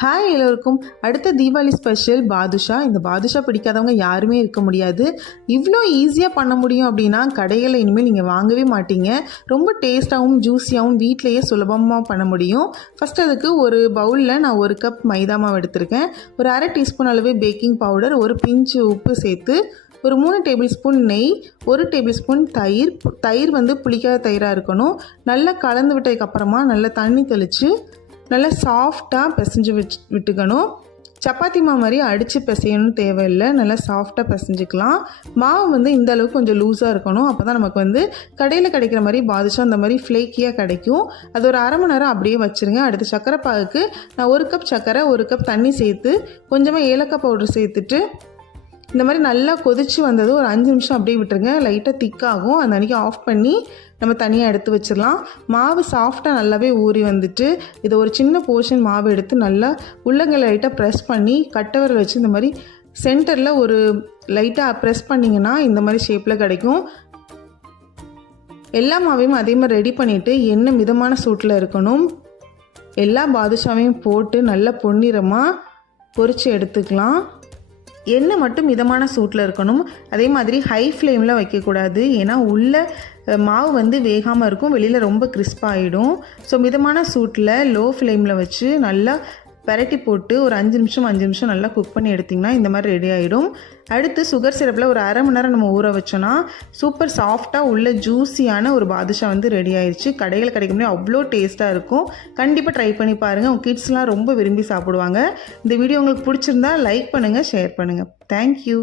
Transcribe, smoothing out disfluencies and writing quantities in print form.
Hi எல்லோருக்கும். அடுத்த Deepavali special பாதுஷா. இந்த பாதுஷா பிடிக்காதவங்க யாருமே இருக்க முடியாது. இவ்வளோ ஈஸியாக பண்ண முடியும் அப்படின்னா கடைகளில் இனிமேல் நீங்கள் வாங்கவே மாட்டீங்க. ரொம்ப டேஸ்ட்டாகவும் ஜூஸியாகவும் வீட்டிலையே சுலபமாக பண்ண முடியும். ஃபஸ்ட் அதுக்கு ஒரு பவுலில் நான் 1 கப் மைதா மாவு எடுத்திருக்கேன். ஒரு அரை டீஸ்பூன் அளவு பேக்கிங் பவுடர், ஒரு பிஞ்சு உப்பு சேர்த்து, ஒரு 3 டேபிள் ஸ்பூன் நெய், 1 டேபிள் ஸ்பூன் தயிர் வந்து புளிக்காத தயிராக இருக்கணும். நல்லா கலந்து விட்டதுக்கப்புறமா நல்லா தண்ணி தெளித்து நல்லா சாஃப்டாக பிசைஞ்சு விட்டுக்கணும். சப்பாத்தி மாவு மாதிரி அடித்து பிசையணும்னு தேவையில்லை. நல்லா சாஃப்டாக பிசைஞ்சிக்கலாம். மாவு வந்து இந்த அளவுக்கு கொஞ்சம் லூஸாக இருக்கணும். அப்போ தான் நமக்கு வந்து கடையில் கிடைக்கிற மாதிரி பாதுஷா அந்த மாதிரி ஃப்ளேக்கியாக கிடைக்கும். அது ஒரு அரை மணி நேரம் அப்படியே வச்சுருங்க. அடுத்து சர்க்கரை பாகுக்கு நான் 1 கப் சர்க்கரை, 1 கப் தண்ணி சேர்த்து கொஞ்சமாக ஏலக்காய் பவுடர் சேர்த்துட்டு இந்த மாதிரி நல்லா கொதித்து வந்தது ஒரு 5 நிமிஷம் அப்படியே விட்டுருங்க. லைட்டாக திக்காகும். அந்த அன்றைக்கி ஆஃப் பண்ணி நம்ம தனியாக எடுத்து வச்சிடலாம். மாவு சாஃப்டாக நல்லாவே ஊறி வந்துட்டு இதை ஒரு சின்ன போர்ஷன் மாவு எடுத்து நல்லா உள்ளங்கை லைட்டாக ப்ரெஸ் பண்ணி கட்டவரில் வச்சு இந்த மாதிரி சென்டரில் ஒரு லைட்டாக ப்ரெஸ் பண்ணிங்கன்னா இந்த மாதிரி ஷேப்பில் கிடைக்கும். எல்லா மாவையும் அதே மாதிரி ரெடி பண்ணிவிட்டு எண்ணெய் மிதமான சூட்டில் இருக்கணும். எல்லா பாதுஷாவையும் போட்டு நல்லா பொன்னிறமாக பொரித்து எடுத்துக்கலாம். எண்ணெய் மட்டும் மிதமான சூட்டில் இருக்கணும். அதே மாதிரி ஹை ஃப்ளேமில் வைக்கக்கூடாது. ஏன்னா உள்ள மாவு வந்து வேகாமல் இருக்கும், வெளியில் ரொம்ப கிறிஸ்பாகிடும். ஸோ மிதமான சூட்டில் லோ ஃப்ளேமில் வச்சு நல்லா பரட்டி போட்டு ஒரு 5 நிமிஷம் நல்லா குக் பண்ணி எடுத்திங்கன்னா இந்த மாதிரி ரெடி ஆகிடும். அடுத்து சுகர் சிரப்பில் ஒரு அரை மணி நேரம் நம்ம ஊற வச்சோன்னா சூப்பர் சாஃப்டாக உள்ள ஜூஸியான ஒரு பாதுஷா வந்து ரெடி ஆயிடுச்சு. கடையில் கிடைக்க முடியும், அவ்வளோ டேஸ்ட்டாக இருக்கும். கண்டிப்பாக ட்ரை பண்ணி பாருங்கள். உங்கள் கிட்ஸ்லாம் ரொம்ப விரும்பி சாப்பிடுவாங்க. இந்த வீடியோ உங்களுக்கு பிடிச்சிருந்தா லைக் பண்ணுங்கள், ஷேர் பண்ணுங்கள். தேங்க்யூ.